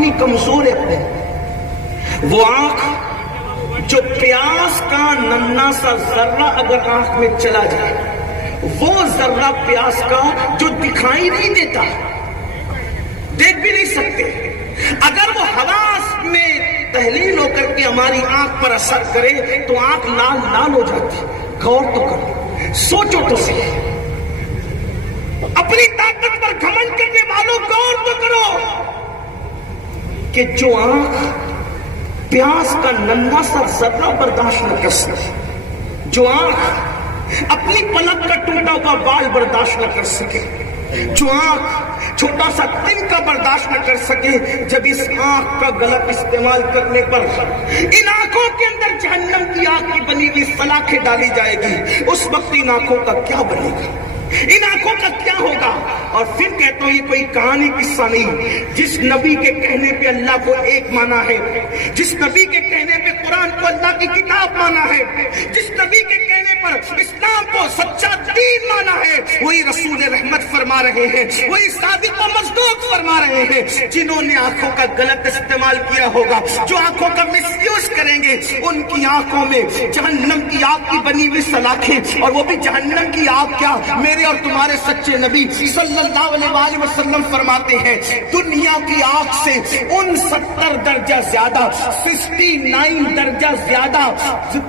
اپنی کمزوریت میں وہ آنکھ جو پیاس کا ننھا سا ذرہ اگر آنکھ میں چلا جائے، وہ ذرہ پیاس کا جو دکھائی نہیں دیتا، دیکھ بھی نہیں سکتے، اگر وہ حواس میں تحلیل ہو کر کے ہماری آنکھ پر اثر کرے تو آنکھ لال لال ہو جاتی۔ غور تو کرو، سوچو تو صحیح، اپنی طاقت پر گھمنڈ کرنے والوں غور تو کرو کہ جو آنکھ پیاس کا ننھا سا ذرہ برداشت نہ کر سکے، جو آنکھ اپنی پلک کا ٹوٹا ہوا بال برداشت نہ کر سکے، جو آنکھ چھوٹا سا تنکا برداشت نہ کر سکے، جب اس آنکھ کا غلط استعمال کرنے پر ان آنکھوں کے اندر جہنم کی آگ کی بنی ہوئی سلاخیں ڈالی جائے گی، اس وقت ان آنکھوں کا کیا بنے گا، ان آنکھوں کا کیا ہوگا؟ اور پھر کہتا ہوں یہ کوئی کہانی قصہ نہیں، جس نبی کے کہنے پہ اللہ کو ایک مانا ہے، جس نبی کے کہنے پہ قرآن کو اللہ کی کتاب مانا ہے، جس نبی کے کہنے پر اسلام کو سچا دین مانا ہے، وہی رسول رحمت فرما رہے ہیں، وہی صادق و مصدوق فرما رہے ہیں۔ جنہوں نے آنکھوں کا غلط استعمال کیا ہوگا، جو آنکھوں کا مس یوز کریں گے، ان کی آنکھوں میں جہنم کی آگ کی بنی ہوئی سلاخیں، اور وہ بھی جہنم کی آگ کیا، میرے اور تمہارے سچے نبی صلی اللہ علیہ وآلہ وسلم فرماتے ہیں دنیا کی آگ سے 69 درجہ زیادہ، 69 درجہ زیادہ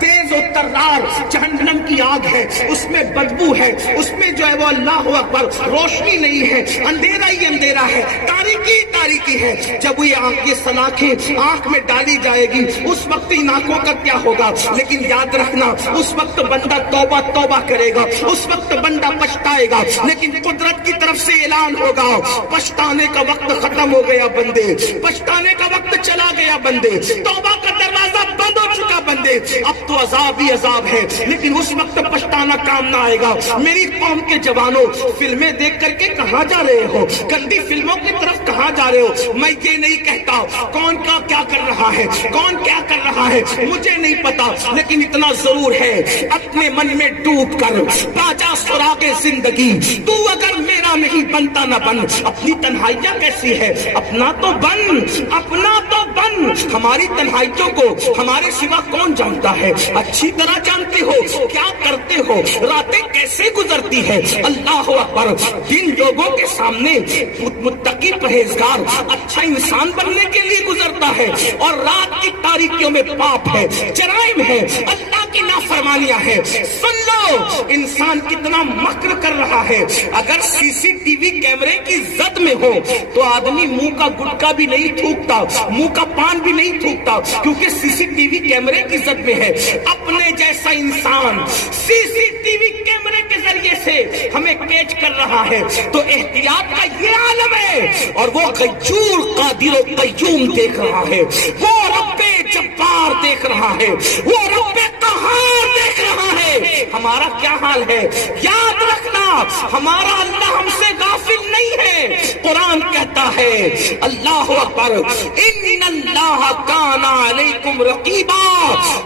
تیز و ترار جہنم کی آگ ہے، اس میں بدبو ہے، اس میں جو ہے وہ اللہ اکبر روشنی نہیں ہے، اندھیرا ہی اندھیرا ہے، تاریکی تاریکی ہے۔ جب یہ سلاخیں آنکھ میں ڈالی جائے گی اس وقت ان آنکھوں کا کیا ہوگا؟ لیکن یاد رکھنا اس وقت بندہ توبہ توبہ کرے گا، اس وقت بندہ پچھتائے گا، لیکن قدرت کی طرف سے اعلان ہوگا پچھتانے کا وقت ختم ہو گیا بندے، پچھتانے کا وقت چلا گیا بندے، توبہ کا دروازہ بند ہو چکا بندے، اب تو عذاب ہی عذاب ہے، لیکن اس وقت پچھتانا کام نہ آئے گا۔ میری قوم کے جوانوں، فلمیں دیکھ کر کے کہاں جا رہے ہو؟ گندی فلموں کی طرف کہاں جا رہے ہو؟ میں یہ نہیں کہتا کون کا کیا کر رہا ہے، کون کیا کر رہا ہے مجھے نہیں پتا، لیکن اتنا ضرور ہے اپنے من میں ڈوب کر باجا سراغ زندگی، تو اگر میرا نہیں بنتا نہ بن، اپنی تنہائیاں کیسی ہے، اپنا تو بن، اپنا تو بن۔ ہماری تنہائیوں کو ہمارے سوا کون جانتا ہے؟ اچھی طرح جانتے ہو کیا کرتے ہو، راتیں کیسے گزرتی ہے۔ اللہ اکبر، جن لوگوں کے سامنے متقی پرہیزگار اچھا انسان بننے کے لیے گزرتا ہے اور رات کی تاریکیوں میں پاپ ہے، جرائم ہے، اللہ کی نافرمانیاں ہے، سن لو انسان کتنا مکر کر رہا ہے۔ اگر سی سی ٹی وی کیمرے کی زد میں ہو تو آدمی منہ کا گٹکا بھی نہیں تھوکتا، منہ کا پان بھی نہیں تھوکتا، کیونکہ سی سی ٹی وی کیمرے کی زد میں ہے۔ اپنے جیسا انسان سی سی ٹی وی کیمرے کے ذریعے سے ہمیں کیچ کر رہا ہے تو احتیاط کا یہ عالم ہے، اور وہ غیور قادر و قیوم دیکھ رہا ہے، وہ رب جبار دیکھ رہا ہے، وہ رب قہار دیکھ رہا ہے۔ ہمارا کیا حال ہے؟ یاد رکھنا ہمارا اللہ ہم سے غافل نہیں ہے۔ قرآن کہتا ہے اللہ اکبر، ان اللہ کان علیکم رقیبا،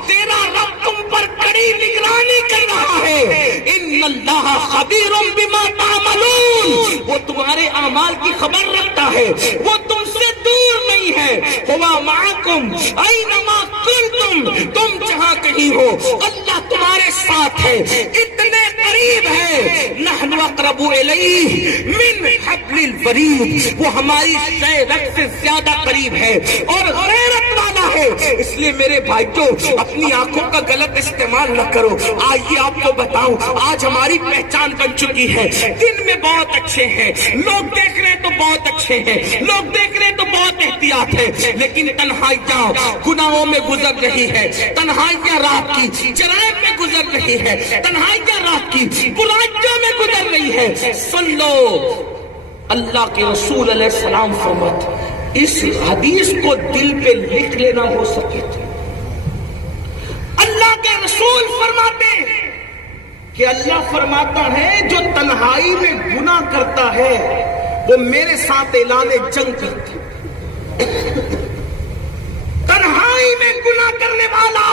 تیرا رب تم پر کڑی نگرانی کر رہا ہے۔ ان اللہ خبیر بما تعملون، وہ تمہارے اعمال کی خبر رکھتا ہے، وہ تم سے دور نہیں ہے۔ ہوا معکم اینما کنتم، تم جہاں کہیں ہو اللہ تمہارے ساتھ ہے، اتنے قریب ہے۔ نحن اقرب الیہ من حبل الورید، وہ ہماری شہ رگ سے زیادہ قریب ہے اور غیرت والا ہے۔ اس لیے میرے بھائیوں اپنی آنکھوں کا غلط استعمال نہ کرو۔ آئیے آپ کو بتاؤں، آج ہماری پہچان بن چکی ہے، دن میں بہت اچھے ہیں، لوگ دیکھ رہے تو بہت اچھے ہیں، لوگ دیکھ رہے تو بہت احتیاط ہے، لیکن تنہائیاں گناہوں میں گزر رہی ہے، تنہائیاں رات کی جرائم میں گزر رہی ہے، تنہائیاں رات کی برائیوں میں گزر رہی ہے۔ سن لو اللہ کے رسول علیہ السلام فرماتے، اس حدیث کو دل پہ لکھ لینا ہو سکے تو اللہ کے رسول فرماتے ہیں کہ اللہ فرماتا ہے جو تنہائی میں گناہ کرتا ہے وہ میرے ساتھ اعلان جنگ کرتا ہے۔ تنہائی میں گناہ کرنے والا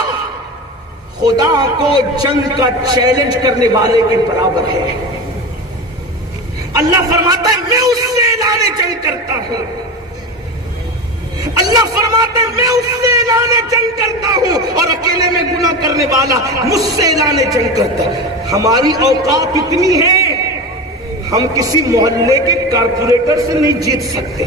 خدا کو جنگ کا چیلنج کرنے والے کے برابر ہے۔ اللہ فرماتا ہے میں اس سے اعلان جنگ کرتا ہوں۔ کرنے والا مجھ سے اعلان جنگ کرتا ہے۔ ہماری اوقات اتنی ہے، ہم کسی محلے کے کارپوریٹر سے نہیں جیت سکتے۔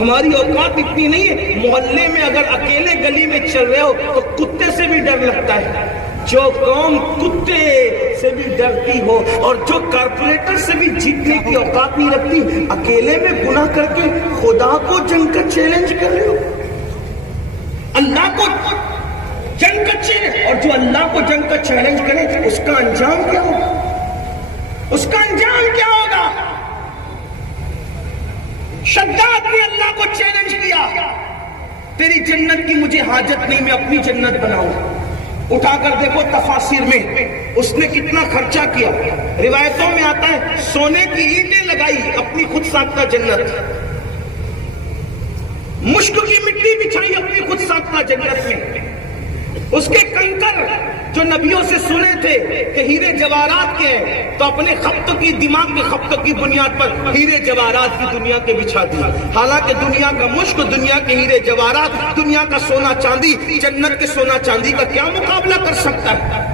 ہماری اوقات اتنی نہیں ہے، محلے میں اگر اکیلے گلی میں چل رہے ہو تو کتے سے بھی ڈر لگتا ہے۔ جو قوم کتے سے بھی ڈرتی ہو اور جو کارپوریٹر سے بھی جیتنے کی اوقات نہیں رکھتی، اکیلے میں گناہ کر کے خدا کو جنگ کا چیلنج کر رہے ہو، اللہ کو جنگ کا چیلنج۔ اور جو اللہ کو جنگ کا چیلنج کرے اس کا انجام کیا ہوگا؟ اس کا انجام کیا ہوگا؟ شداد نے اللہ کو چیلنج کیا، تیری جنت کی مجھے حاجت نہیں، میں اپنی جنت بناؤں۔ اٹھا کر دیکھو تفاسیر میں اس نے کتنا خرچہ کیا۔ روایتوں میں آتا ہے سونے کی اینٹیں لگائی اپنی خود ساختہ جنت، مشک کی مٹی بچھائی اپنی خود ساختہ جنت میں۔ اس کے کنکر جو نبیوں سے سنے تھے کہ ہیرے جواہرات کے ہیں، تو اپنے خبط کی دماغ کے خبط کی بنیاد پر ہیرے جواہرات کی دنیا کے بچھا دی۔ حالانکہ دنیا کا مشک، دنیا کے ہیرے جواہرات، دنیا کا سونا چاندی جنت کے سونا چاندی کا کیا مقابلہ کر سکتا ہے؟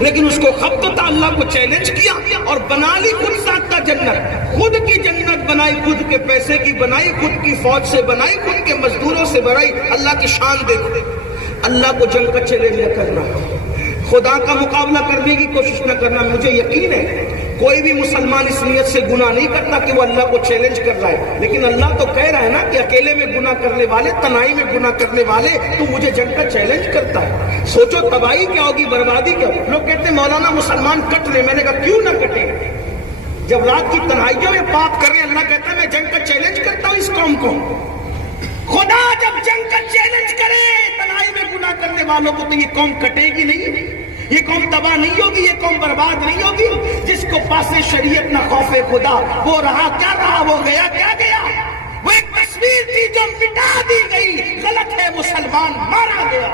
لیکن اس کو خبط تھا، اللہ کو چیلنج کیا اور بنا لی خود ساختہ جنت۔ خود کی جنت بنائی، خود کے پیسے کی بنائی، خود کی فوج سے بنائی، خود کے مزدوروں سے بنائی۔ اللہ کی شان دیکھو۔ اللہ کو جنگ کا چیلنج نہ کرنا، خدا کا مقابلہ کرنے کی کوشش نہ کرنا۔ مجھے یقین ہے کوئی بھی مسلمان اس نیت سے گناہ نہیں کرتا کہ وہ اللہ کو چیلنج کر رہا ہے، لیکن اللہ تو کہہ رہا ہے نا کہ اکیلے میں گناہ کرنے والے، تنہائی میں گناہ کرنے والے، تو مجھے جنگ کا چیلنج کرتا ہے۔ سوچو تباہی کیا ہوگی، بربادی کیا ہوگی۔ لوگ کہتے ہیں مولانا مسلمان کٹ لیں، میں نے کہا کیوں نہ کٹے؟ جب رات کی تنہائیوں میں پاپ کر رہے ہیں، اللہ کہتا ہے میں جنگ کا چیلنج کرتا ہوں اس قوم کو۔ خدا جب جنگ کا چیلنج کرے تنہائی میں گناہ کرنے والوں کو، تو یہ قوم کٹے گی نہیں، یہ قوم تباہ نہیں ہوگی، یہ قوم برباد نہیں ہوگی۔ جس کو پاس شریعت نہ خوف خدا، وہ رہا کیا رہا، وہ گیا کیا گیا۔ وہ ایک تصویر تھی جو مٹا دی گئی، غلط ہے، مسلمان مارا گیا۔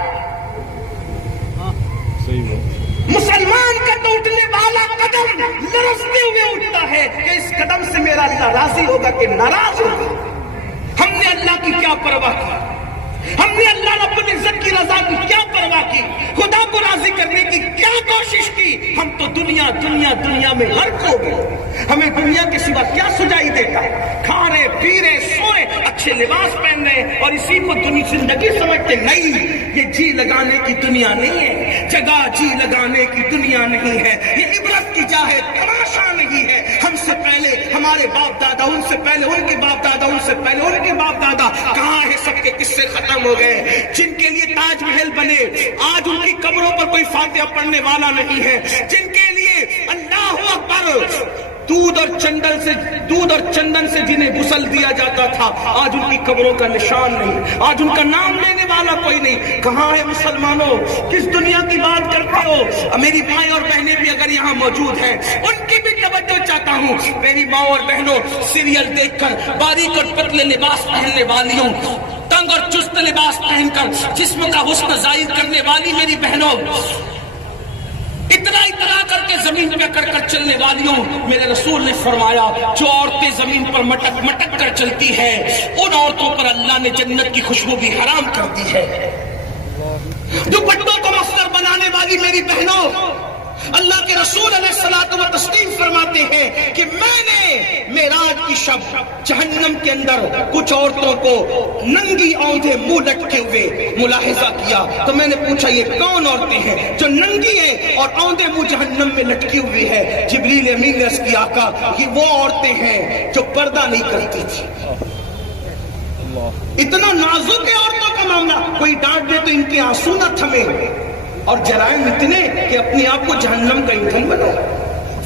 مسلمان کا تو اٹھنے والا قدم لرزتے ہوئے اٹھتا ہے کہ اس قدم سے میرا اللہ راضی ہوگا کہ ناراض ہوگا۔ ہم نے اللہ کی کیا پرواہ کی، ہم نے اللہ رب العزت کی رضا کی کیا پرواہ کی، خدا کو راضی کرنے کی کیا کوشش کی؟ ہم تو دنیا دنیا دنیا میں غرق ہو گئے۔ ہمیں دنیا کے سوا کیا سجائی دیتا؟ کھا رہے پی رہے سو رہے، اچھے لباس پہن رہے اور اسی کو زندگی سمجھتے۔ نہیں، یہ جی لگانے کی دنیا نہیں ہے، جگہ جی لگانے کی دنیا نہیں ہے، یہ عبرت کی جا ہے، تماشا نہیں ہے۔ ہم سے پہلے ہمارے باپ دادا، ان سے پہلے ان کے باپ دادا، ان سے پہلے ان کے باپ دادا، کہاں ہے سب کے قصے ختم ہو گئے۔ جن کے لیے تاج محل بنے، آج ان کی قبروں پر کوئی فاتحہ پڑھنے والا نہیں ہے۔ جن کے لیے اللہ اکبر دودھ اور چندن سے جنہیں غسل دیا جاتا تھا، آج ان کی قبروں کا نشان نہیں، آج ان کا نام لینے والا کوئی نہیں۔ کہاں ہے مسلمانوں؟ کس دنیا کی بات کرتے ہو؟ میری ماں اور بہنیں بھی اگر یہاں موجود ہیں، ان کی بھی توجہ چاہتا ہوں۔ میری ماں اور بہنوں، سیریل دیکھ کر باریک اور پتلے لباس پہننے والیوں، تنگ اور چست لباس پہن کر جسم کا حسن ظاہر کرنے والی میری بہنوں، اتنا کر کے زمین پہ کر کر چلنے والیوں، میرے رسول نے فرمایا جو عورتیں زمین پر مٹک مٹک کر چلتی ہے، ان عورتوں پر اللہ نے جنت کی خوشبو بھی حرام کر دی ہے۔ دوپٹوں کو مفلر بنانے والی میری بہنوں، اللہ کے رسول علیہ الصلوۃ والتسلیم فرماتے ہیں کہ میں نے معراج کی شب جہنم کے اندر کچھ عورتوں کو ننگی اوندھے منہ لٹکے ہوئے ملاحظہ کیا، تو میں نے پوچھا یہ کون عورتیں ہیں جو ننگی ہیں اور اوندھے منہ جہنم میں لٹکی ہوئی ہے؟ جبریل امین نے عرض کیا آقا یہ وہ عورتیں ہیں جو پردہ نہیں کرتی تھی۔ اتنا نازک ہے عورتوں کا معاملہ، کوئی ڈانٹ دے تو ان کے آنسو نہ تھمے، اور جرائم اتنے کہ اپنے آپ کو جہنم کا ایندھن بنا۔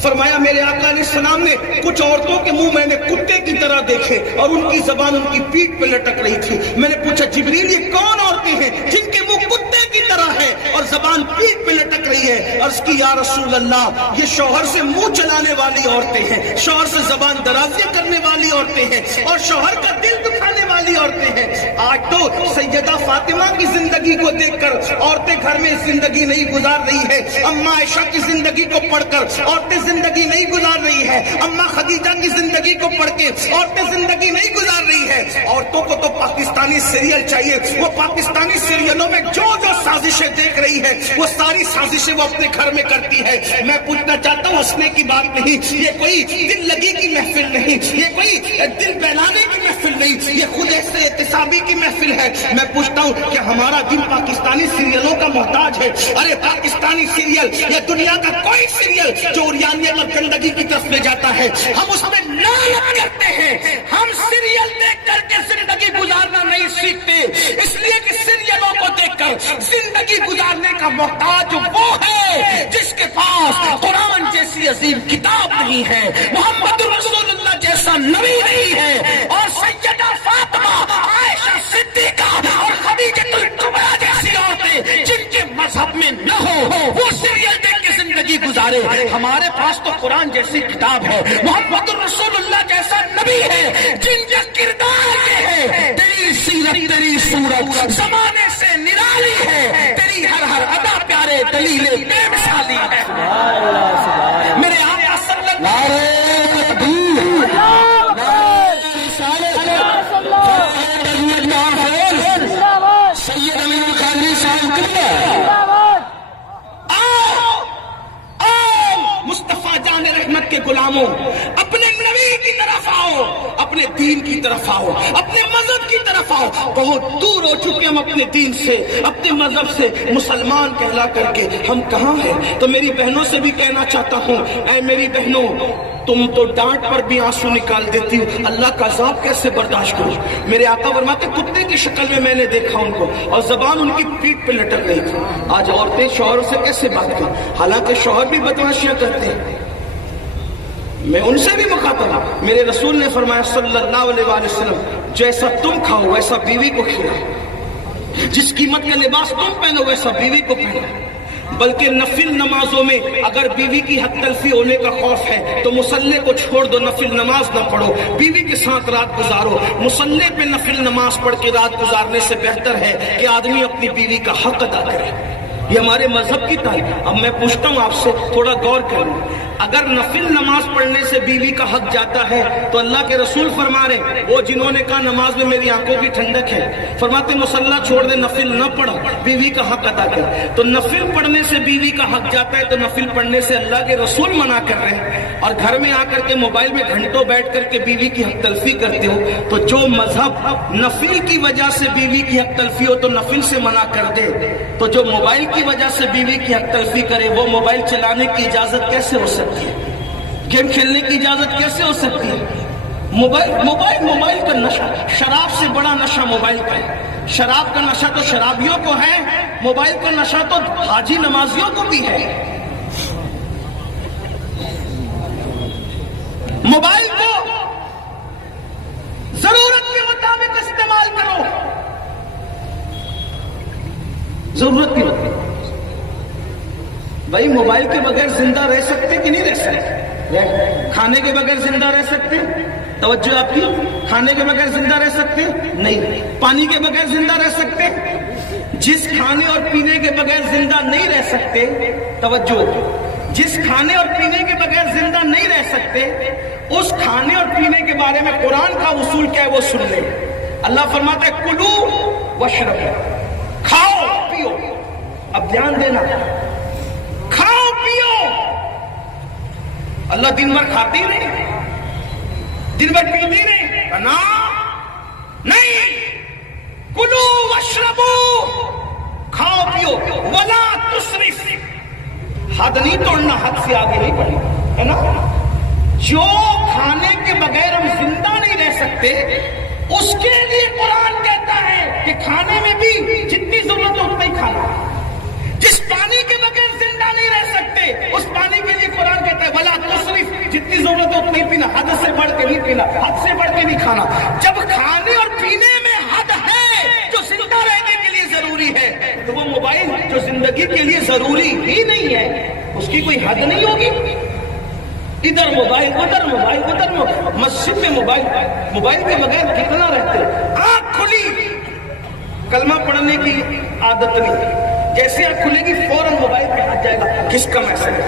فرمایا میرے آقا علیہ السلام نے کچھ عورتوں کے منہ میں نے کتے کی طرح دیکھے اور ان کی زبان ان کی پیٹھ پہ لٹک رہی تھی۔ میں نے پوچھا جبریل یہ کون عورتیں ہیں جن کے منہ کتے کی طرح ہے اور زبان پیٹھ پہ لٹک رہی ہے؟ عرض کی یا رسول اللہ یہ شوہر سے منہ چلانے والی عورتیں ہیں، شوہر سے زبان درازیاں کرنے والی عورتیں ہیں اور شوہر کا دل دکھانے والی عورتیں ہیں۔ آج تو سیدہ فاطمہ کی زندگی کو دیکھ کر عورتیں گھر میں زندگی نہیں گزار رہی ہے، اماں عائشہ کی زندگی کو پڑھ کر عورتیں زندگی نہیں گزار رہی ہے، اماں خدیجہ کی زندگی کو پڑھ کے عورتیں زندگی نہیں گزار رہی ہے۔ عورتوں کو تو پاکستانی سیریل چاہیے. وہ پاکستانی سیریلوں میں جو سازشیں دیکھ رہی ہے وہ ساری سازشیں وہ اپنے گھر میں کرتی ہے. میں پوچھنا چاہتا ہوں, ہنسنے کی بات نہیں, یہ کوئی دل لگی کی محفل نہیں, یہ کوئی دل بہلانے کی محفل نہیں, یہ خود ایسے احتسابی کی محفل ہے. میں پوچھتا ہوں کہ ہمارا دل پاکستانی سیریلوں کا محتاج ہے. ارے پاکستانی سیریل, یہ دنیا کا کوئی سیریل جو اوریانیت اور گندگی کی طرف لے جاتا ہے ہم اس میں لعنت کرتے ہیں. ہم سیریل دیکھ کر کے زندگی گزارنا نہیں سیکھتے, اس لیے کہ سیریلوں کو دیکھ کر زندگی گزارنے کا محتاج وہ ہے جس کے پاس قرآن جیسی عظیم کتاب نہیں ہے, محمد رسول اللہ جیسا نبی نہیں ہے, اور سیدہ فاطمہ, عائشہ صدیقہ اور خدیجہ الکبریٰ جیسی عورتیں جن کے مذہب میں نہ ہو وہ سیریل دیکھ کے زندگی گزارے. ہمارے پاس تو قرآن جیسی کتاب ہے, محمد رسول اللہ جیسا نبی ہے جن کا کردار یہ ہے, تیری سیرت تیری صورت زمانے سے نرالی ہے, تیری ہر ہر ادا پیارے دلیل بے مثالی ہے. میرے آقا صلی اللہ علیہ سید امین القادری صاحب مصطفیٰ جان رحمت کے غلاموں, اپنے نبی کی طرف آؤ, اپنے دین کی طرف آؤ, اپنے مذہب کی طرف آؤ. بہت دور ہو چکے ہم اپنے دین سے, اپنے مذہب سے. مسلمان کہلا کر کے ہم کہاں ہیں؟ تو میری بہنوں سے بھی کہنا چاہتا ہوں, اے میری بہنوں, تم تو ڈانٹ پر بھی آنسو نکال دیتی ہو, اللہ کا عذاب کیسے برداشت کرو؟ میرے آقا فرماتے کتے کی شکل میں میں نے دیکھا ان کو, اور زبان ان کی پیٹھ پہ لٹک رہی تھی. آج عورتیں شوہروں سے کیسے بات کریں, حالانکہ شوہر بھی بدمعاشیاں کرتے ہیں. میں ان سے بھی مخاطب ہوں. میرے رسول نے فرمایا صلی اللہ علیہ وآلہ وسلم, جیسا تم کھاؤ ویسا بیوی کو کھلاؤ, جس قیمت کا لباس تم پہنو ویسا بیوی کو پہنو. بلکہ نفل نمازوں میں اگر بیوی کی حق تلفی ہونے کا خوف ہے تو مصلی کو چھوڑ دو, نفل نماز نہ پڑھو, بیوی کے ساتھ رات گزارو. مصلی پہ نفل نماز پڑھ کے رات گزارنے سے بہتر ہے کہ آدمی اپنی بیوی کا حق ادا کرے. یہ ہمارے مذہب کی تعلیم. اب میں پوچھتا ہوں آپ سے, تھوڑا غور کریں, اگر نفل نماز پڑھنے سے بیوی کا حق جاتا ہے تو اللہ کے رسول فرما رہے, وہ جنہوں نے کہا نماز میں میری آنکھوں کی ٹھنڈک ہے, فرماتے مصلی چھوڑ دے, نفل نہ پڑھو, بیوی کا حق ادا کر. تو نفل پڑھنے سے بیوی کا حق جاتا ہے تو نفل پڑھنے سے اللہ کے رسول منع کر رہے ہیں, اور گھر میں آ کر کے موبائل میں گھنٹوں بیٹھ کر کے بیوی کی حق تلفی کرتے ہو. تو جو مذہب نفل کی وجہ سے بیوی کی حق تلفی ہو تو نفل سے منع کر دے, تو جو موبائل کی وجہ سے بیوی کی حق تلفی کرے وہ موبائل چلانے کی اجازت کیسے ہو سکتی ہے؟ گیم کھیلنے کی اجازت کیسے ہو سکتی ہے؟ موبائل کا نشہ, شراب سے بڑا نشہ موبائل کا ہے. شراب کا نشہ تو شرابیوں کو ہے, موبائل کا نشہ تو حاجی نمازیوں کو بھی ہے. موبائل کو ضرورت کے مطابق استعمال کرو, ضرورت کے مطابق. بھائی موبائل کے بغیر زندہ رہ سکتے کہ نہیں رہ سکتے؟ کھانے کے بغیر زندہ رہ سکتے؟ توجہ آپ کی, کھانے کے بغیر زندہ رہ سکتے نہیں. پانی کے بغیر زندہ رہ سکتے؟ جس کھانے اور پینے کے بغیر زندہ نہیں رہ سکتے, توجہ, جس کھانے اور پینے کے بغیر زندہ نہیں رہ سکتے, اس کھانے اور پینے کے بارے میں قرآن کا اصول کیا ہے وہ سن لیں. اللہ فرماتا ہے کلو واشربو, کھاؤ پیو. اب دھیان دینا, کھاؤ پیو. اللہ دن بھر کھاتی نہیں, دن بھر پیتی نہیں, نہیں. کلو واشربو, کھاؤ پیو, ولا تسرف, حد نہیں توڑنا, حد سے آگے نہیں بڑھنا, ہے نا. جو کھانے کے بغیر ہم زندہ نہیں رہ سکتے اس کے لیے قرآن کہتا ہے کہ کھانے میں بھی جتنی ضرورت ہے اتنا ہی کھانا. جس پانی کے بغیر زندہ نہیں رہ سکتے اس پانی کے لیے قرآن کہتا ہے ولا تسرف, جتنی ضرورت ہے اتنا ہی پینا, حد سے بڑھ کے نہیں پینا, حد سے بڑھ کے نہیں کھانا. جب کھانے اور پینے میں حد ہے جو زندہ رہنے کے لیے ضروری ہے, تو وہ موبائل جو زندگی کے لیے ضروری ہی نہیں ہے اس کی کوئی حد نہیں ہوگی. ادھر موبائل, ادھر موبائل, ادھر موبائل, مسجد میں موبائل کے بغیر کتنا رہتے. آنکھ کھلی, کلمہ پڑھنے کی عادت نہیں, جیسے آنکھ کھلے گی فوراً موبائل پہ ہاتھ جائے گا, کس کا میسج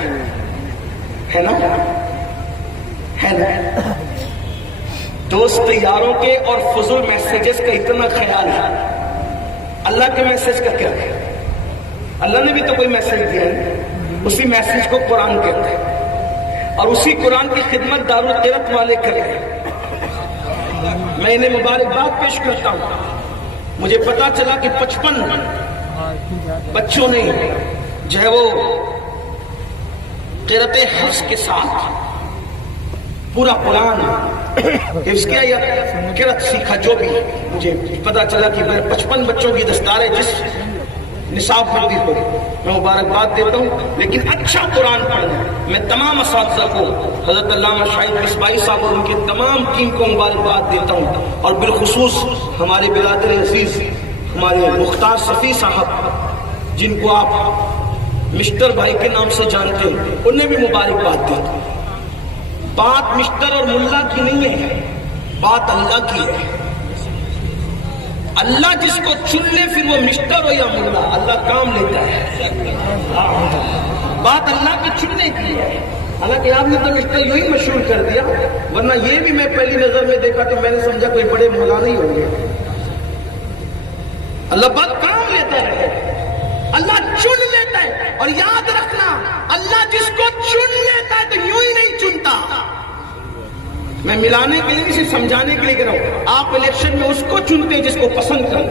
ہے نا, ہے نا. دوست یاروں کے اور فضول میسیجز کا اتنا خیال ہے، اللہ کے میسیج کا کیا ہے؟ اللہ نے بھی تو کوئی میسیج دیا ہے، اسی میسیج کو قرآن کہتے ہیں، اور اسی قرآن کی خدمت دارالقرت والے کرتے ہیں۔ میں انہیں مبارکباد پیش کرتا ہوں۔ مجھے پتا چلا کہ 55 بچوں نے جو ہے وہ قرأت حفظ کے ساتھ پورا قرآن حفظ کیا یا قرأت سیکھا، جو بھی مجھے پتا چلا کہ 55 بچوں کی دستار ہے جس نصاب بندی کو میں مبارکباد دیتا ہوں۔ لیکن اچھا قرآن پڑھنا، میں تمام اساتذہ کو، حضرت علامہ شاہد مصباحی صاحب اور ان کے تمام ٹیم کو مبارکباد دیتا ہوں، اور بالخصوص ہمارے برادر عزیز ہمارے مختار صفی صاحب جن کو آپ مسٹر بھائی کے نام سے جانتے ہیں، انہیں بھی مبارکباد دیتا ہوں۔ بات مسٹر اور ملا کی نہیں ہے، بات اللہ کی ہے۔ اللہ جس کو چن لے پھر وہ مسٹر ہو یا ملا، اللہ کام لیتا ہے۔ بات اللہ کے چننے کی ہے۔ حالانکہ آپ نے تو مسٹر یوں ہی مشہور کر دیا، ورنہ یہ بھی میں پہلی نظر میں دیکھا تو میں نے سمجھا کوئی بڑے مولا نہیں ہوں گے۔ اللہ بات کام لیتا ہے، اللہ چن لیتا ہے، اور یاد رکھنا اللہ جس کو چن لیتا ہے تو یوں ہی نہیں چنتا۔ میں ملانے کے لیے نہیں، صرف سمجھانے کے لیے کہہ رہا ہوں، آپ الیکشن میں اس کو چنتے ہیں جس کو پسند کرتے ہیں۔